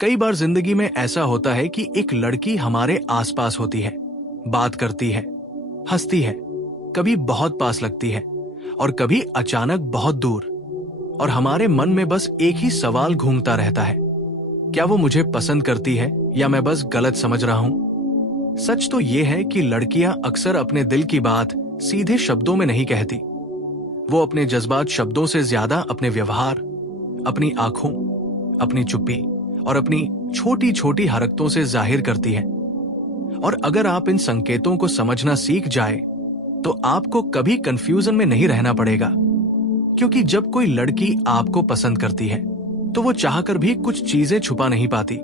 कई बार जिंदगी में ऐसा होता है कि एक लड़की हमारे आसपास होती है, बात करती है, हंसती है, कभी बहुत पास लगती है और कभी अचानक बहुत दूर, और हमारे मन में बस एक ही सवाल घूमता रहता है, क्या वो मुझे पसंद करती है या मैं बस गलत समझ रहा हूं? सच तो ये है कि लड़कियां अक्सर अपने दिल की बात सीधे शब्दों में नहीं कहती। वो अपने जज्बात शब्दों से ज्यादा अपने व्यवहार, अपनी आंखों, अपनी चुप्पी और अपनी छोटी छोटी हरकतों से जाहिर करती है। और अगर आप इन संकेतों को समझना सीख जाए तो आपको कभी कंफ्यूजन में नहीं रहना पड़ेगा, क्योंकि जब कोई लड़की आपको पसंद करती है तो वो चाहकर भी कुछ चीजें छुपा नहीं पाती।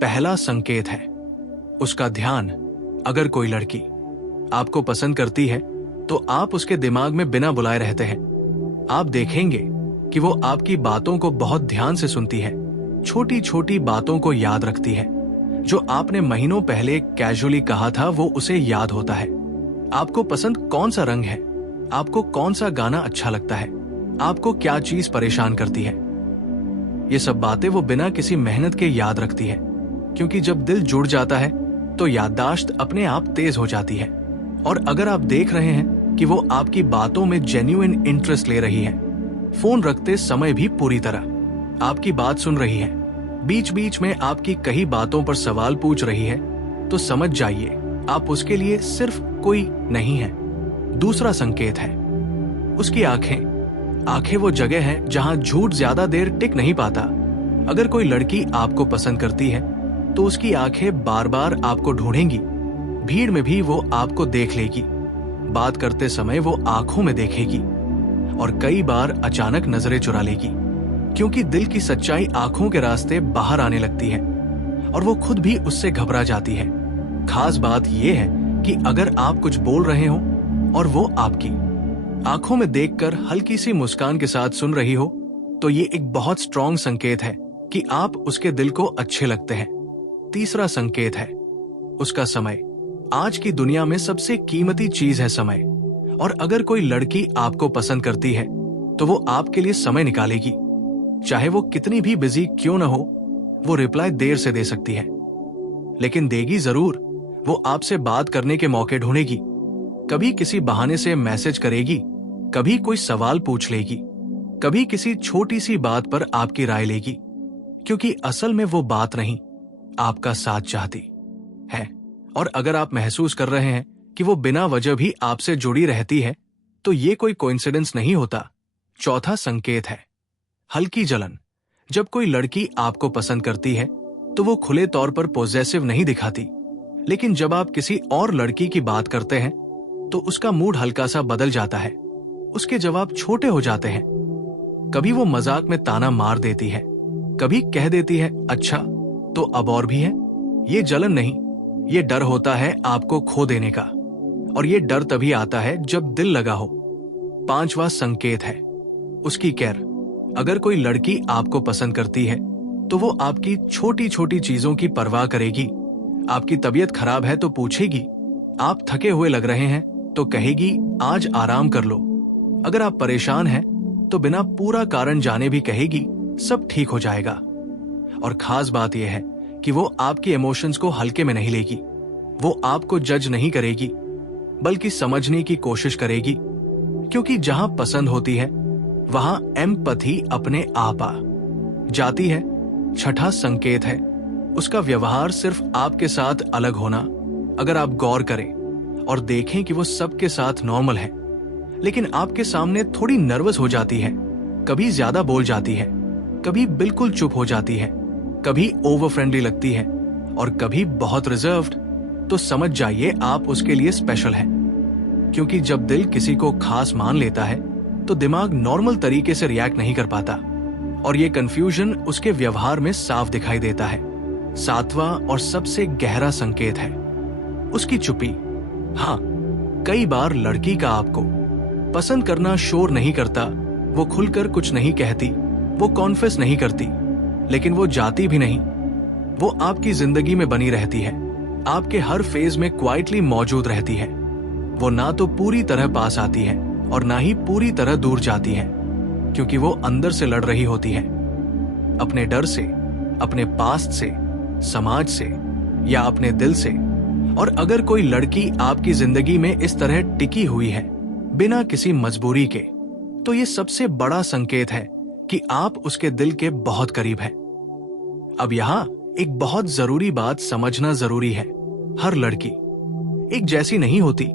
पहला संकेत है उसका ध्यान। अगर कोई लड़की आपको पसंद करती है तो आप उसके दिमाग में बिना बुलाए रहते हैं। आप देखेंगे कि वो आपकी बातों को बहुत ध्यान से सुनती है, छोटी छोटी बातों को याद रखती है। जो आपने महीनों पहले कैजुअली कहा था वो उसे याद होता है। आपको पसंद कौन सा रंग है, आपको कौन सा गाना अच्छा लगता है, आपको क्या चीज परेशान करती है, ये सब बातें वो बिना किसी मेहनत के याद रखती है। क्योंकि जब दिल जुड़ जाता है तो याददाश्त अपने आप तेज हो जाती है। और अगर आप देख रहे हैं कि वो आपकी बातों में जेन्युइन इंटरेस्ट ले रही है, फोन रखते समय भी पूरी तरह आपकी बात सुन रही है, बीच बीच में आपकी कई बातों पर सवाल पूछ रही है, तो समझ जाइए आप उसके लिए सिर्फ कोई नहीं है। दूसरा संकेत है उसकी आंखें। आंखें वो जगह है जहां झूठ ज्यादा देर टिक नहीं पाता। अगर कोई लड़की आपको पसंद करती है तो उसकी आंखें बार बार आपको ढूंढेंगी। भीड़ में भी वो आपको देख लेगी, बात करते समय वो आंखों में देखेगी और कई बार अचानक नजरें चुरा लेगी, क्योंकि दिल की सच्चाई आंखों के रास्ते बाहर आने लगती है और वो खुद भी उससे घबरा जाती है। खास बात यह है कि अगर आप कुछ बोल रहे हो और वो आपकी आंखों में देखकर हल्की सी मुस्कान के साथ सुन रही हो, तो ये एक बहुत स्ट्रॉन्ग संकेत है कि आप उसके दिल को अच्छे लगते हैं। तीसरा संकेत है उसका समय। आज की दुनिया में सबसे कीमती चीज है समय, और अगर कोई लड़की आपको पसंद करती है तो वो आपके लिए समय निकालेगी। चाहे वो कितनी भी बिजी क्यों न हो, वो रिप्लाई देर से दे सकती है, लेकिन देगी जरूर। वो आपसे बात करने के मौके ढूंढेगी, कभी किसी बहाने से मैसेज करेगी, कभी कोई सवाल पूछ लेगी, कभी किसी छोटी सी बात पर आपकी राय लेगी, क्योंकि असल में वो बात नहीं, आपका साथ चाहती है। और अगर आप महसूस कर रहे हैं कि वो बिना वजह भी आपसे जुड़ी रहती है, तो ये कोई कोइंसिडेंस नहीं होता। चौथा संकेत है हल्की जलन। जब कोई लड़की आपको पसंद करती है तो वो खुले तौर पर पॉजेसिव नहीं दिखाती, लेकिन जब आप किसी और लड़की की बात करते हैं तो उसका मूड हल्का सा बदल जाता है, उसके जवाब छोटे हो जाते हैं। कभी वो मजाक में ताना मार देती है, कभी कह देती है अच्छा तो अब और भी है। ये जलन नहीं, ये डर होता है आपको खो देने का, और ये डर तभी आता है जब दिल लगा हो। पांचवा संकेत है उसकी केयर। अगर कोई लड़की आपको पसंद करती है तो वो आपकी छोटी छोटी चीजों की परवाह करेगी। आपकी तबीयत खराब है तो पूछेगी, आप थके हुए लग रहे हैं तो कहेगी आज आराम कर लो। अगर आप परेशान हैं तो बिना पूरा कारण जाने भी कहेगी सब ठीक हो जाएगा। और खास बात यह है कि वो आपकी इमोशंस को हल्के में नहीं लेगी। वो आपको जज नहीं करेगी, बल्कि समझने की कोशिश करेगी, क्योंकि जहां पसंद होती है वहां एम्पैथी अपने आप आ जाती है। छठा संकेत है उसका व्यवहार। सिर्फ आपके साथ अलग होना। अगर आप गौर करें और देखें कि वो सबके साथ नॉर्मल है, लेकिन आपके सामने थोड़ी नर्वस हो जाती है, कभी ज्यादा बोल जाती है, कभी बिल्कुल चुप हो जाती है, कभी ओवर फ्रेंडली लगती है और कभी बहुत रिजर्व्ड, तो समझ जाइए आप उसके लिए स्पेशल हैं। क्योंकि जब दिल किसी को खास मान लेता है तो दिमाग नॉर्मल तरीके से रिएक्ट नहीं कर पाता, और ये कंफ्यूजन उसके व्यवहार में साफ दिखाई देता है। सातवां और सबसे गहरा संकेत है उसकी चुप्पी। हाँ, कई बार लड़की का आपको पसंद करना शोर नहीं करता, वो खुलकर कुछ नहीं कहती, वो कॉन्फेस नहीं करती, लेकिन वो जाती भी नहीं। वो आपकी जिंदगी में बनी रहती है, आपके हर फेज में क्वाइटली मौजूद रहती है। वो ना तो पूरी तरह पास आती है और ना ही पूरी तरह दूर जाती है, क्योंकि वो अंदर से लड़ रही होती है, अपने डर से, अपने पास्ट से, समाज से या अपने दिल से। और अगर कोई लड़की आपकी जिंदगी में इस तरह टिकी हुई है बिना किसी मजबूरी के, तो ये सबसे बड़ा संकेत है कि आप उसके दिल के बहुत करीब हैं। अब यहां एक बहुत जरूरी बात समझना जरूरी है। हर लड़की एक जैसी नहीं होती।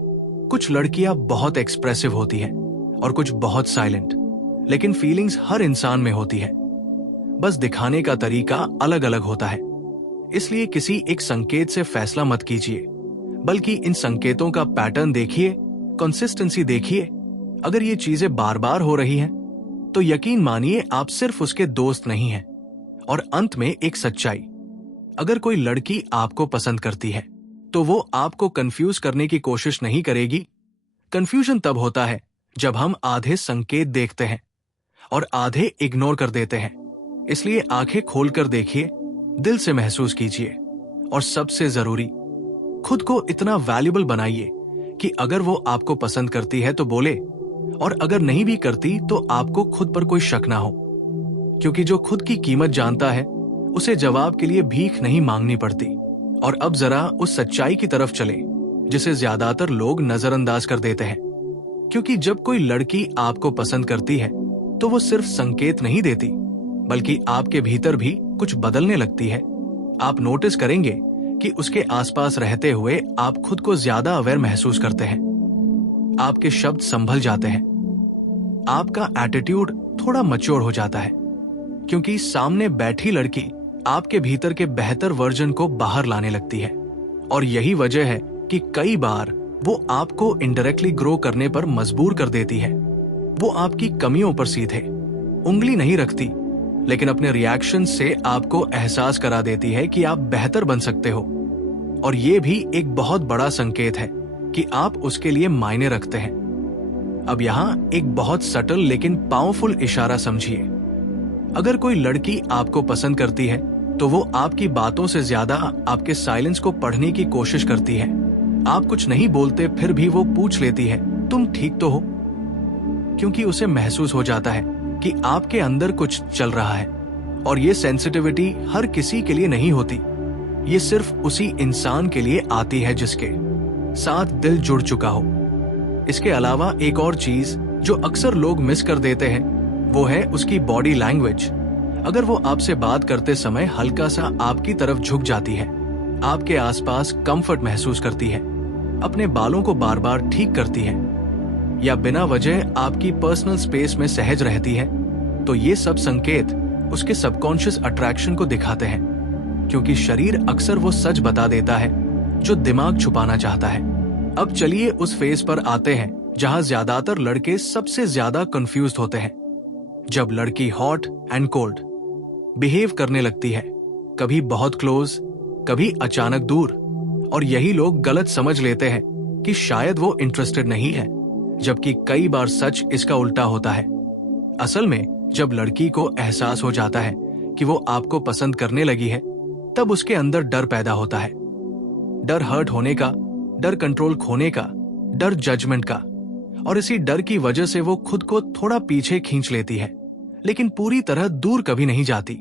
कुछ लड़कियां बहुत एक्सप्रेसिव होती हैं और कुछ बहुत साइलेंट, लेकिन फीलिंग्स हर इंसान में होती है। बस दिखाने का तरीका अलग अलग होता है। इसलिए किसी एक संकेत से फैसला मत कीजिए, बल्कि इन संकेतों का पैटर्न देखिए, कंसिस्टेंसी देखिए। अगर ये चीजें बार बार हो रही हैं, तो यकीन मानिए आप सिर्फ उसके दोस्त नहीं हैं। और अंत में एक सच्चाई, अगर कोई लड़की आपको पसंद करती है, तो वो आपको कंफ्यूज करने की कोशिश नहीं करेगी। कंफ्यूजन तब होता है जब हम आधे संकेत देखते हैं और आधे इग्नोर कर देते हैं। इसलिए आंखें खोलकर देखिए, दिल से महसूस कीजिए और सबसे जरूरी, खुद को इतना वैल्यूएबल बनाइए कि अगर वो आपको पसंद करती है तो बोले, और अगर नहीं भी करती तो आपको खुद पर कोई शक ना हो। क्योंकि जो खुद की कीमत जानता है, उसे जवाब के लिए भीख नहीं मांगनी पड़ती। और अब जरा उस सच्चाई की तरफ चले जिसे ज्यादातर लोग नजरअंदाज कर देते हैं। क्योंकि जब कोई लड़की आपको पसंद करती है, तो वो सिर्फ संकेत नहीं देती, बल्कि आपके भीतर भी कुछ बदलने लगती है। आप नोटिस करेंगे कि उसके आसपास रहते हुए आप खुद को ज्यादा अवेयर महसूस करते हैं। आपके शब्द संभल जाते हैं, आपका एटीट्यूड थोड़ा मैच्योर हो जाता है, क्योंकि सामने बैठी लड़की आपके भीतर के बेहतर वर्जन को बाहर लाने लगती है। और यही वजह है कि कई बार वो आपको इनडायरेक्टली ग्रो करने पर मजबूर कर देती है। वो आपकी कमियों पर सीधे उंगली नहीं रखती, लेकिन अपने रिएक्शन से आपको एहसास करा देती है कि आप बेहतर बन सकते हो। और ये भी एक बहुत बड़ा संकेत है कि आप उसके लिए मायने रखते हैं। अब यहां एक बहुत सटल लेकिन पावरफुल इशारा समझिए। अगर कोई लड़की आपको पसंद करती है, तो वो आपकी बातों से ज्यादा आपके साइलेंस को पढ़ने की कोशिश करती है। आप कुछ नहीं बोलते फिर भी वो पूछ लेती है, तुम ठीक तो हो? क्योंकि उसे महसूस हो जाता है कि आपके अंदर कुछ चल रहा है। और ये सेंसिटिविटी हर किसी के लिए नहीं होती, ये सिर्फ उसी इंसान के लिए आती है जिसके साथ दिल जुड़ चुका हो। इसके अलावा एक और चीज जो अक्सर लोग मिस कर देते हैं, वो है उसकी बॉडी लैंग्वेज। अगर वो आपसे बात करते समय हल्का सा आपकी तरफ झुक जाती है, आपके आसपास कंफर्ट महसूस करती है, अपने बालों को बार बार ठीक करती है, या बिना वजह आपकी पर्सनल स्पेस में सहज रहती है, तो ये सब संकेत उसके सबकॉन्शियस अट्रैक्शन को दिखाते हैं। क्योंकि शरीर अक्सर वो सच बता देता है जो दिमाग छुपाना चाहता है। अब चलिए उस फेज पर आते हैं जहां ज्यादातर लड़के सबसे ज्यादा कंफ्यूज्ड होते हैं। जब लड़की हॉट एंड कोल्ड बिहेव करने लगती है, कभी बहुत क्लोज, कभी अचानक दूर, और यही लोग गलत समझ लेते हैं कि शायद वो इंटरेस्टेड नहीं है, जबकि कई बार सच इसका उल्टा होता है। असल में जब लड़की को एहसास हो जाता है कि वो आपको पसंद करने लगी है, तब उसके अंदर डर पैदा होता है। डर हर्ट होने का, डर कंट्रोल खोने का, डर जजमेंट का। और इसी डर की वजह से वो खुद को थोड़ा पीछे खींच लेती है, लेकिन पूरी तरह दूर कभी नहीं जाती।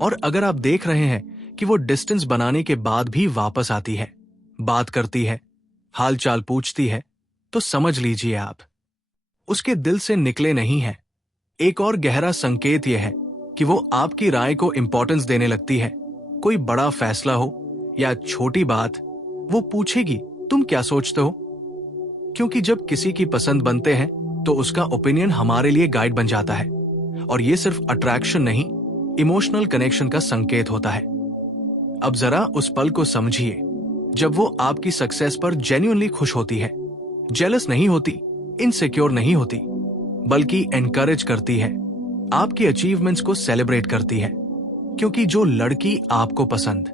और अगर आप देख रहे हैं कि वो डिस्टेंस बनाने के बाद भी वापस आती है, बात करती है, हालचाल पूछती है, तो समझ लीजिए आप उसके दिल से निकले नहीं है। एक और गहरा संकेत यह है कि वो आपकी राय को इंपॉर्टेंस देने लगती है। कोई बड़ा फैसला हो या छोटी बात, वो पूछेगी तुम क्या सोचते हो? क्योंकि जब किसी की पसंद बनते हैं, तो उसका ओपिनियन हमारे लिए गाइड बन जाता है। और ये सिर्फ अट्रैक्शन नहीं, इमोशनल कनेक्शन का संकेत होता है। अब जरा उस पल को समझिए जब वो आपकी सक्सेस पर जेन्युइनली खुश होती है, जेलस नहीं होती, इनसिक्योर नहीं होती, बल्कि एनकरेज करती है, आपकी अचीवमेंट्स को सेलिब्रेट करती है। क्योंकि जो लड़की आपको पसंद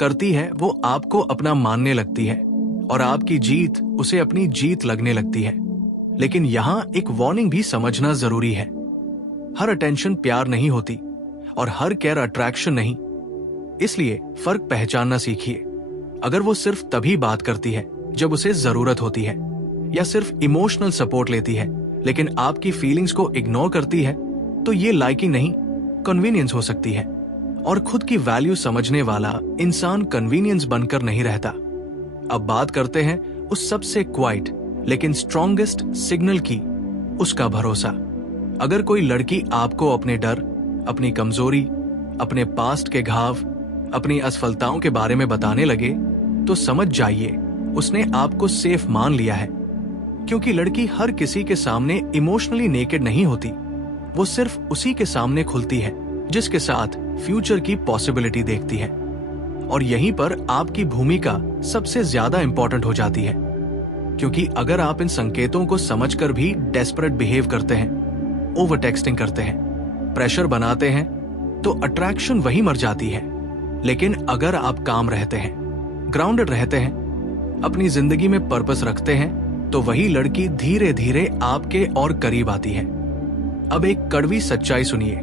करती है, वो आपको अपना मानने लगती है और आपकी जीत उसे अपनी जीत लगने लगती है। लेकिन यहां एक वार्निंग भी समझना जरूरी है। हर अटेंशन प्यार नहीं होती और हर केयर अट्रैक्शन नहीं। इसलिए फर्क पहचानना सीखिए। अगर वो सिर्फ तभी बात करती है जब उसे जरूरत होती है, या सिर्फ इमोशनल सपोर्ट लेती है लेकिन आपकी फीलिंग्स को इग्नोर करती है, तो ये लाइकिंग नहीं, कन्वीनियंस हो सकती है। और खुद की वैल्यू समझने वाला इंसान कन्वीनियंस बनकर नहीं रहता। अब बात करते हैं उस सबसे क्वाइट लेकिन स्ट्रॉन्गेस्ट सिग्नल की, उसका भरोसा। अगर कोई लड़की आपको अपने डर, अपनी कमजोरी, अपने पास्ट के घाव, अपनी असफलताओं के बारे में बताने लगे तो समझ जाइए उसने आपको सेफ मान लिया है। क्योंकि लड़की हर किसी के सामने इमोशनली नेकेड नहीं होती, वो सिर्फ उसी के सामने खुलती है जिसके साथ फ्यूचर की पॉसिबिलिटी देखती है। और यहीं पर आपकी भूमिका सबसे ज्यादा इंपॉर्टेंट हो जाती है। क्योंकि अगर आप इन संकेतों को समझकर भी डेस्परेट बिहेव करते हैं, ओवर टेक्सटिंग करते हैं, प्रेशर बनाते हैं, तो अट्रैक्शन वही मर जाती है। लेकिन अगर आप काम रहते हैं, ग्राउंडेड रहते हैं, अपनी जिंदगी में पर्पस रखते हैं, तो वही लड़की धीरे धीरे आपके और करीब आती है। अब एक कड़वी सच्चाई सुनिए,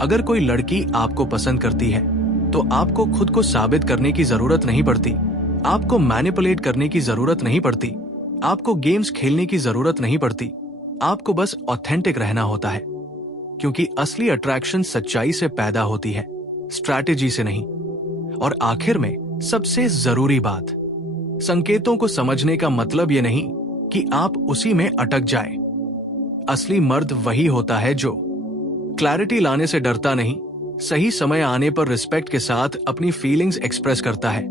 अगर कोई लड़की आपको पसंद करती है तो आपको खुद को साबित करने की जरूरत नहीं पड़ती, आपको मैनिपुलेट करने की जरूरत नहीं पड़ती, आपको गेम्स खेलने की जरूरत नहीं पड़ती, आपको बस ऑथेंटिक रहना होता है। क्योंकि असली अट्रैक्शन सच्चाई से पैदा होती है, स्ट्रैटेजी से नहीं। और आखिर में सबसे जरूरी बात, संकेतों को समझने का मतलब यह नहीं कि आप उसी में अटक जाएं। असली मर्द वही होता है जो क्लैरिटी लाने से डरता नहीं, सही समय आने पर रिस्पेक्ट के साथ अपनी फीलिंग्स एक्सप्रेस करता है।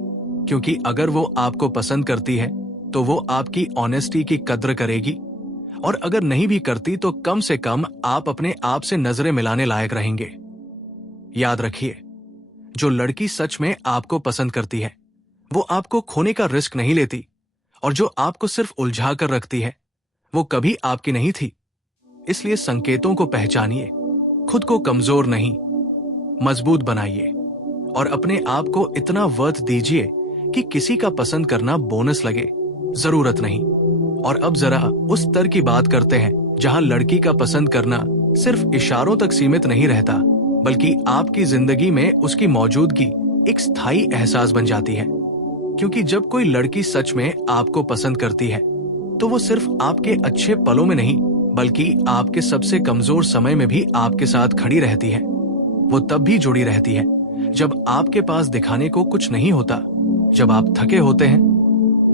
क्योंकि अगर वो आपको पसंद करती है तो वो आपकी ऑनेस्टी की कद्र करेगी, और अगर नहीं भी करती तो कम से कम आप अपने आप से नजरें मिलाने लायक रहेंगे। याद रखिए, जो लड़की सच में आपको पसंद करती है वो आपको खोने का रिस्क नहीं लेती, और जो आपको सिर्फ उलझा कर रखती है वो कभी आपकी नहीं थी। इसलिए संकेतों को पहचानिए, खुद को कमजोर नहीं मजबूत बनाइए, और अपने आप को इतना वर्थ दीजिए कि किसी का पसंद करना बोनस लगे, जरूरत नहीं। और अब जरा उस स्तर की बात करते हैं जहां लड़की का पसंद करना सिर्फ इशारों तक सीमित नहीं रहता, बल्कि आपकी जिंदगी में उसकी मौजूदगी एक स्थायी एहसास बन जाती है। क्योंकि जब कोई लड़की सच में आपको पसंद करती है तो वो सिर्फ आपके अच्छे पलों में नहीं, बल्कि आपके सबसे कमजोर समय में भी आपके साथ खड़ी रहती है। वो तब भी जुड़ी रहती है जब आपके पास दिखाने को कुछ नहीं होता, जब आप थके होते हैं,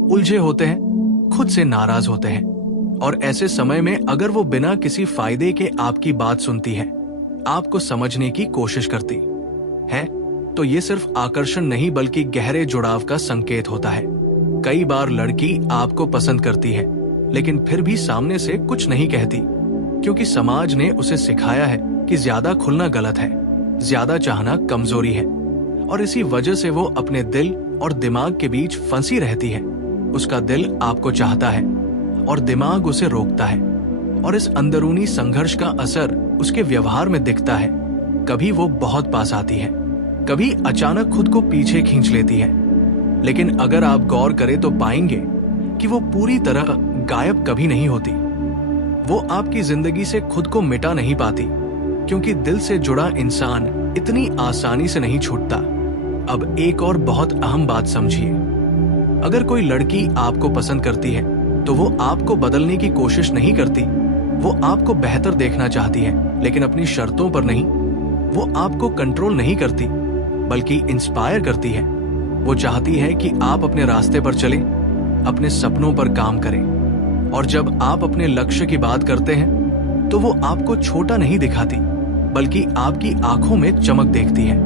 उलझे होते हैं, खुद से नाराज होते हैं। और ऐसे समय में अगर वो बिना किसी फायदे के आपकी बात सुनती है, आपको समझने की कोशिश करती है, तो ये सिर्फ आकर्षण नहीं बल्कि गहरे जुड़ाव का संकेत होता है। कई बार लड़की आपको पसंद करती है लेकिन फिर भी सामने से कुछ नहीं कहती, क्योंकि समाज ने उसे सिखाया है कि ज्यादा खुलना गलत है, ज्यादा चाहना कमजोरी है। और इसी वजह से वो अपने दिल और दिमाग के बीच फंसी रहती है। उसका दिल आपको चाहता है और दिमाग उसे रोकता है, और इस अंदरूनी संघर्ष का असर उसके व्यवहार में दिखता है। कभी वो बहुत पास आती है, कभी अचानक खुद को पीछे खींच लेती है। लेकिन अगर आप गौर करें तो पाएंगे कि वो पूरी तरह गायब कभी नहीं होती। वो आपकी जिंदगी से खुद को मिटा नहीं पाती, क्योंकि दिल से जुड़ा इंसान इतनी आसानी से नहीं छूटता। अब एक और बहुत अहम बात समझिए, अगर कोई लड़की आपको पसंद करती है तो वो आपको बदलने की कोशिश नहीं करती। वो आपको बेहतर देखना चाहती है, लेकिन अपनी शर्तों पर नहीं। वो आपको कंट्रोल नहीं करती बल्कि इंस्पायर करती है। वो चाहती है कि आप अपने रास्ते पर चलें, अपने सपनों पर काम करें। और जब आप अपने लक्ष्य की बात करते हैं तो वो आपको छोटा नहीं दिखाती, बल्कि आपकी आंखों में चमक देखती है।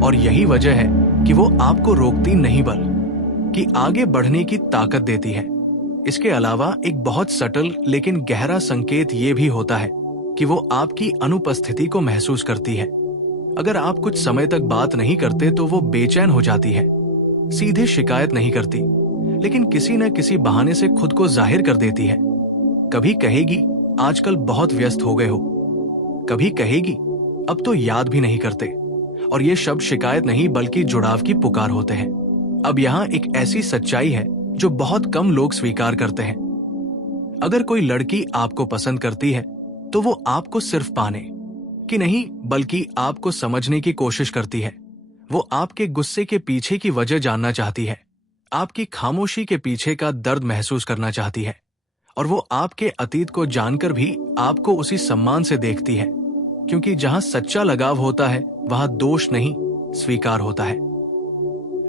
और यही वजह है कि वो आपको रोकती नहीं बल्कि आगे बढ़ने की ताकत देती है। इसके अलावा एक बहुत सटल लेकिन गहरा संकेत ये भी होता है कि वो आपकी अनुपस्थिति को महसूस करती है। अगर आप कुछ समय तक बात नहीं करते तो वो बेचैन हो जाती है। सीधे शिकायत नहीं करती, लेकिन किसी न किसी बहाने से खुद को जाहिर कर देती है। कभी कहेगी आजकल बहुत व्यस्त हो गए हो, कभी कहेगी अब तो याद भी नहीं करते। और ये शब्द शिकायत नहीं बल्कि जुड़ाव की पुकार होते हैं। अब यहाँ एक ऐसी सच्चाई है जो बहुत कम लोग स्वीकार करते हैं। अगर कोई लड़की आपको पसंद करती है तो वो आपको सिर्फ पाने की नहीं बल्कि आपको समझने की कोशिश करती है। वो आपके गुस्से के पीछे की वजह जानना चाहती है, आपकी खामोशी के पीछे का दर्द महसूस करना चाहती है। और वो आपके अतीत को जानकर भी आपको उसी सम्मान से देखती है, क्योंकि जहां सच्चा लगाव होता है वहां दोष नहीं स्वीकार होता है।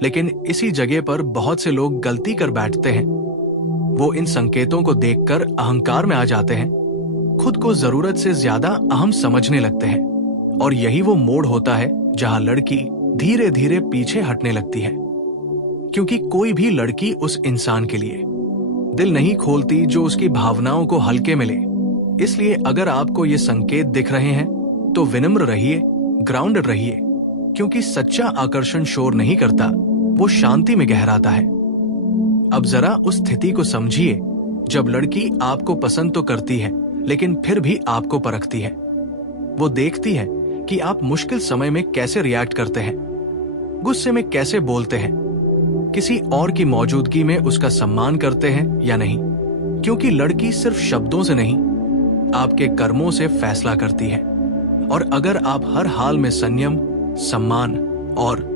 लेकिन इसी जगह पर बहुत से लोग गलती कर बैठते हैं। वो इन संकेतों को देखकर अहंकार में आ जाते हैं, खुद को जरूरत से ज्यादा अहम समझने लगते हैं, और यही वो मोड़ होता है जहां लड़की धीरे धीरे पीछे हटने लगती है। क्योंकि कोई भी लड़की उस इंसान के लिए दिल नहीं खोलती जो उसकी भावनाओं को हल्के में ले। इसलिए अगर आपको ये संकेत दिख रहे हैं तो विनम्र रहिए, ग्राउंडेड रहिए, क्योंकि सच्चा आकर्षण शोर नहीं करता, वो शांति में गहराता है। अब जरा उस स्थिति को समझिए जब लड़की आपको पसंद तो करती है लेकिन फिर भी आपको परखती है। वो देखती है कि आप मुश्किल समय में कैसे रिएक्ट करते हैं, गुस्से में कैसे बोलते हैं, किसी और की मौजूदगी में उसका सम्मान करते हैं या नहीं। क्योंकि लड़की सिर्फ शब्दों से नहीं, आपके कर्मों से फैसला करती है। और अगर आप हर हाल में संयम, सम्मान और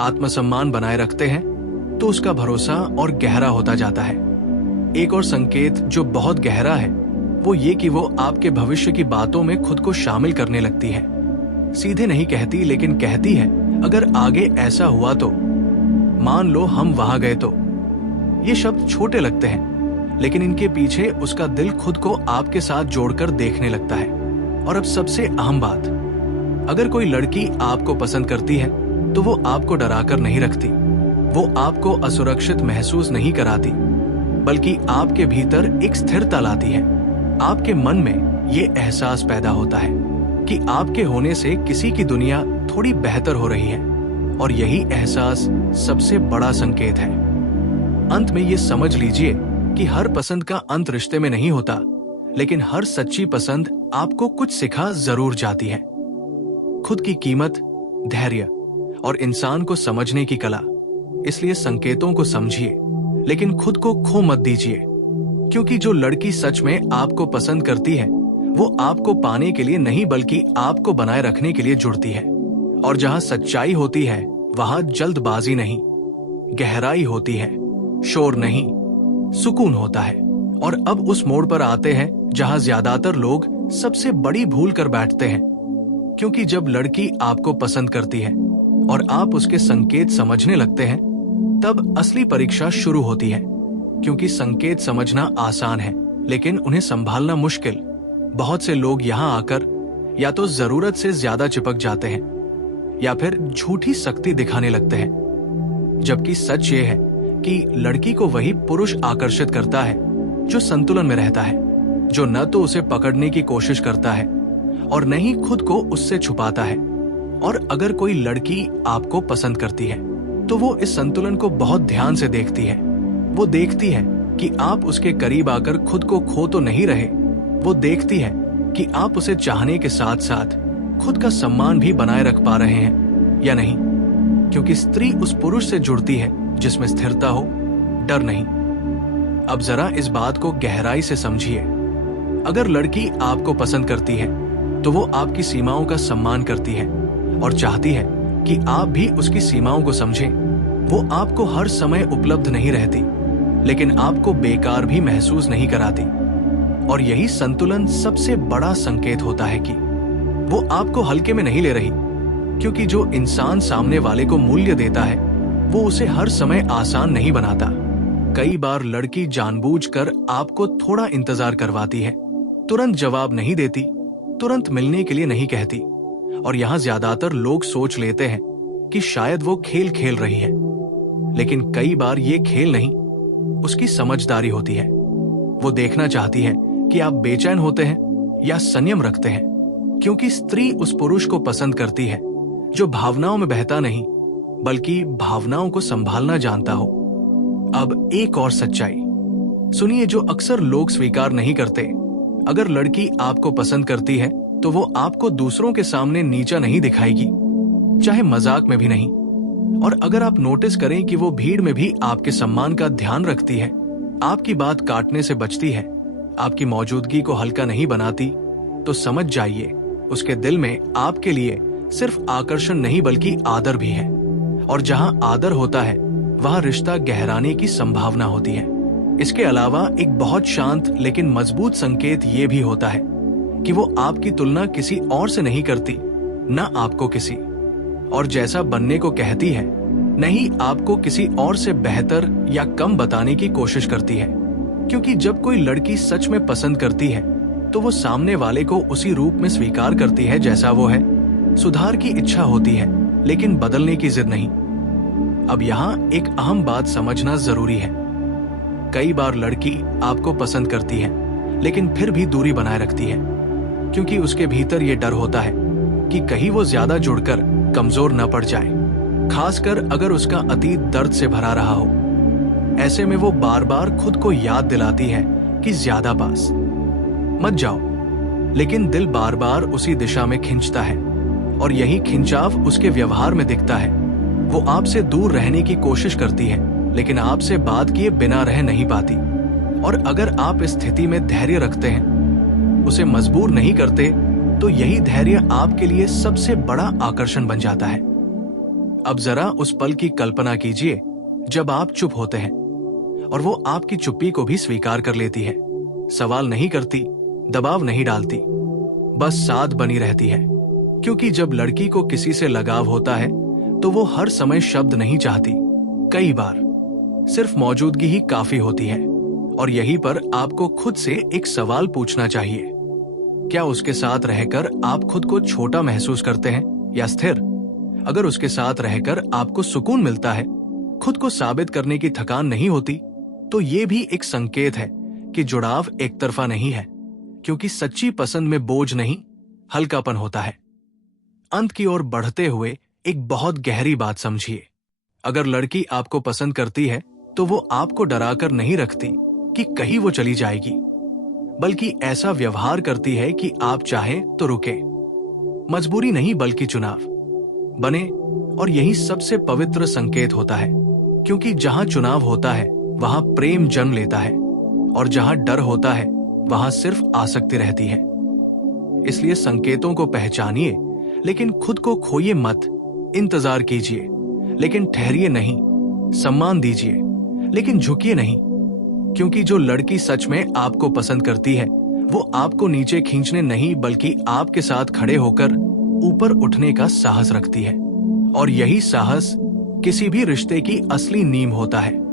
आत्मसम्मान बनाए रखते हैं तो उसका भरोसा और गहरा होता जाता है। एक और संकेत जो बहुत गहरा है वो ये कि वो आपके भविष्य की बातों में खुद को शामिल करने लगती है। सीधे नहीं कहती, लेकिन कहती है अगर आगे ऐसा हुआ तो, मान लो हम वहां गए तो। ये शब्द छोटे लगते हैं लेकिन इनके पीछे उसका दिल खुद को आपके साथ जोड़कर देखने लगता है। और अब सबसे अहम बात, अगर कोई लड़की आपको पसंद करती है तो वो आपको डराकर नहीं रखती, वो आपको असुरक्षित महसूस नहीं कराती, बल्कि आपके भीतर एक स्थिरता लाती है। आपके मन में ये एहसास पैदा होता है कि आपके होने से किसी की दुनिया थोड़ी बेहतर हो रही है, और यही एहसास सबसे बड़ा संकेत है। अंत में ये समझ लीजिए कि हर पसंद का अंत रिश्ते में नहीं होता, लेकिन हर सच्ची पसंद आपको कुछ सिखा जरूर जाती है। खुद की कीमत, धैर्य और इंसान को समझने की कला। इसलिए संकेतों को समझिए लेकिन खुद को खो मत दीजिए, क्योंकि जो लड़की सच में आपको पसंद करती है वो आपको पाने के लिए नहीं बल्कि आपको बनाए रखने के लिए जुड़ती है। और जहां सच्चाई होती है वहां जल्दबाजी नहीं, गहराई होती है, शोर नहीं, सुकून होता है। और अब उस मोड़ पर आते हैं जहां ज्यादातर लोग सबसे बड़ी भूल कर बैठते हैं। क्योंकि जब लड़की आपको पसंद करती है और आप उसके संकेत समझने लगते हैं, तब असली परीक्षा शुरू होती है। क्योंकि संकेत समझना आसान है लेकिन उन्हें संभालना मुश्किल। बहुत से लोग यहाँ आकर या तो जरूरत से ज्यादा चिपक जाते हैं या फिर झूठी सख्ती दिखाने लगते हैं, जबकि सच ये है कि लड़की को वही पुरुष आकर्षित करता है जो संतुलन में रहता है, जो न तो उसे पकड़ने की कोशिश करता है और न ही खुद को उससे छुपाता है। और अगर कोई लड़की आपको पसंद करती है तो वो इस संतुलन को बहुत ध्यान से देखती है। वो देखती है कि आप उसके करीब आकर खुद को खो तो नहीं रहे, वो देखती है कि आप उसे चाहने के साथ साथ खुद का सम्मान भी बनाए रख पा रहे हैं या नहीं। क्योंकि स्त्री उस पुरुष से जुड़ती है जिसमें स्थिरता हो, डर नहीं। अब जरा इस बात को गहराई से समझिए। अगर लड़की आपको पसंद करती है तो वो आपकी सीमाओं का सम्मान करती है और चाहती है कि आप भी उसकी सीमाओं को समझें। वो आपको हर समय उपलब्ध नहीं रहती, लेकिन आपको बेकार भी महसूस नहीं कराती। और यही संतुलन सबसे बड़ा संकेत होता है कि वो आपको हल्के में नहीं ले रही। क्योंकि जो इंसान सामने वाले को मूल्य देता है वो उसे हर समय आसान नहीं बनाता। कई बार लड़की जानबूझकर आपको थोड़ा इंतजार करवाती है, तुरंत जवाब नहीं देती, तुरंत मिलने के लिए नहीं कहती। और यहाँ ज्यादातर लोग सोच लेते हैं कि शायद वो खेल खेल रही है, लेकिन कई बार ये खेल नहीं, उसकी समझदारी होती है। वो देखना चाहती है कि आप बेचैन होते हैं या संयम रखते हैं। क्योंकि स्त्री उस पुरुष को पसंद करती है जो भावनाओं में बहता नहीं बल्कि भावनाओं को संभालना जानता हो। अब एक और सच्चाई सुनिए जो अक्सर लोग स्वीकार नहीं करते। अगर लड़की आपको पसंद करती है तो वो आपको दूसरों के सामने नीचा नहीं दिखाएगी, चाहे मजाक में भी नहीं। और अगर आप नोटिस करें कि वो भीड़ में भी आपके सम्मान का ध्यान रखती है, आपकी बात काटने से बचती है, आपकी मौजूदगी को हल्का नहीं बनाती, तो समझ जाइए उसके दिल में आपके लिए सिर्फ आकर्षण नहीं बल्कि आदर भी है। और जहां आदर होता है वहां रिश्ता गहराने की संभावना होती है। इसके अलावा एक बहुत शांत लेकिन मजबूत संकेत ये भी होता है कि वो आपकी तुलना किसी और से नहीं करती, न आपको किसी और जैसा बनने को कहती है, नहीं आपको किसी और से बेहतर या कम बताने की कोशिश करती है। क्योंकि जब कोई लड़की सच में पसंद करती है तो वो सामने वाले को उसी रूप में स्वीकार करती है जैसा वो है। सुधार की इच्छा होती है लेकिन बदलने की जिद नहीं। अब यहाँ एक अहम बात समझना जरूरी है। कई बार लड़की आपको पसंद करती है लेकिन फिर भी दूरी बनाए रखती है, क्योंकि उसके भीतर ये डर होता है कि कहीं वो ज्यादा जुड़कर कमजोर न पड़ जाए, खासकर अगर उसका अतीत दर्द से भरा रहा हो। ऐसे में वो बार बार खुद को याद दिलाती है कि ज्यादा पास मत जाओ, लेकिन दिल बार बार उसी दिशा में खिंचता है और यही खिंचाव उसके व्यवहार में दिखता है। वो आपसे दूर रहने की कोशिश करती है लेकिन आपसे बात किए बिना रह नहीं पाती। और अगर आप इस स्थिति में धैर्य रखते हैं, उसे मजबूर नहीं करते, तो यही धैर्य आपके लिए सबसे बड़ा आकर्षण बन जाता है। अब जरा उस पल की कल्पना कीजिए जब आप चुप होते हैं और वो आपकी चुप्पी को भी स्वीकार कर लेती है। सवाल नहीं करती, दबाव नहीं डालती, बस साथ बनी रहती है। क्योंकि जब लड़की को किसी से लगाव होता है तो वो हर समय शब्द नहीं चाहती। कई बार सिर्फ मौजूदगी ही काफी होती है। और यहीं पर आपको खुद से एक सवाल पूछना चाहिए, क्या उसके साथ रहकर आप खुद को छोटा महसूस करते हैं या स्थिर? अगर उसके साथ रहकर आपको सुकून मिलता है, खुद को साबित करने की थकान नहीं होती, तो ये भी एक संकेत है कि जुड़ाव एक तरफा नहीं है। क्योंकि सच्ची पसंद में बोझ नहीं, हल्कापन होता है। अंत की ओर बढ़ते हुए एक बहुत गहरी बात समझिए। अगर लड़की आपको पसंद करती है तो वो आपको डराकर नहीं रखती कि कहीं वो चली जाएगी, बल्कि ऐसा व्यवहार करती है कि आप चाहें तो रुके। मजबूरी नहीं बल्कि चुनाव बने। और यही सबसे पवित्र संकेत होता है, क्योंकि जहां चुनाव होता है वहां प्रेम जन्म लेता है, और जहां डर होता है वहां सिर्फ आसक्ति रहती है। इसलिए संकेतों को पहचानिए लेकिन खुद को खोइए मत। इंतजार कीजिए लेकिन ठहरिए नहीं। सम्मान दीजिए लेकिन झुकिए नहीं। क्योंकि जो लड़की सच में आपको पसंद करती है वो आपको नीचे खींचने नहीं बल्कि आपके साथ खड़े होकर ऊपर उठने का साहस रखती है। और यही साहस किसी भी रिश्ते की असली नींव होता है।